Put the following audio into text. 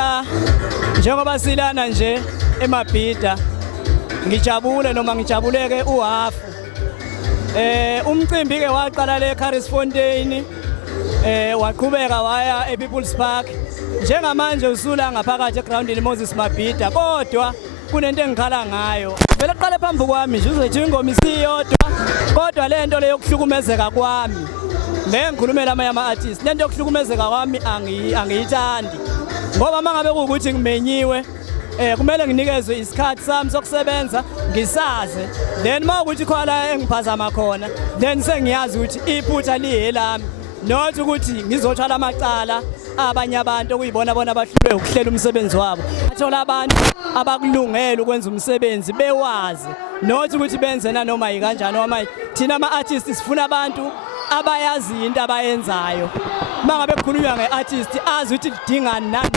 Cha, njengoba silana nje eMabhida ngijabule noma ngijabuleke uhafu. Umcimbi ke waqala le eCharlesfontein waqhubeka waya ePeople's Park. Njengamanje usula ngaphakathi egroundini eMoses Mabhida kodwa kunento engikhala ngayo. Vele qale phambi kwami nje uzothi ingoma isiyodwa kodwa lento le yokuhlukumezeka kwami. Le ngikhulumela ama artists lento yokuhlukumezeka kwami angiyithandi. Ngoba mangabe ukuthi ngimenyiwe kumele nginikezwe isikhathi sami sokusebenza ngisaze then mawukuthi khona engiphazama khona then sengiyazi ukuthi iphutha liyelami not ukuthi ngizothwala amacala abanye abantu okuyibona bona abahlulwe ukuhlela umsebenzi wabo athola abantu abakulungela ukwenza umsebenzi bewazi not ukuthi benze nanoma yikanjani noma thina ama artists sifuna abantu abayazi into abayenzayo mangabe kukhulunywa ngeartist azi ukuthi lidinga nani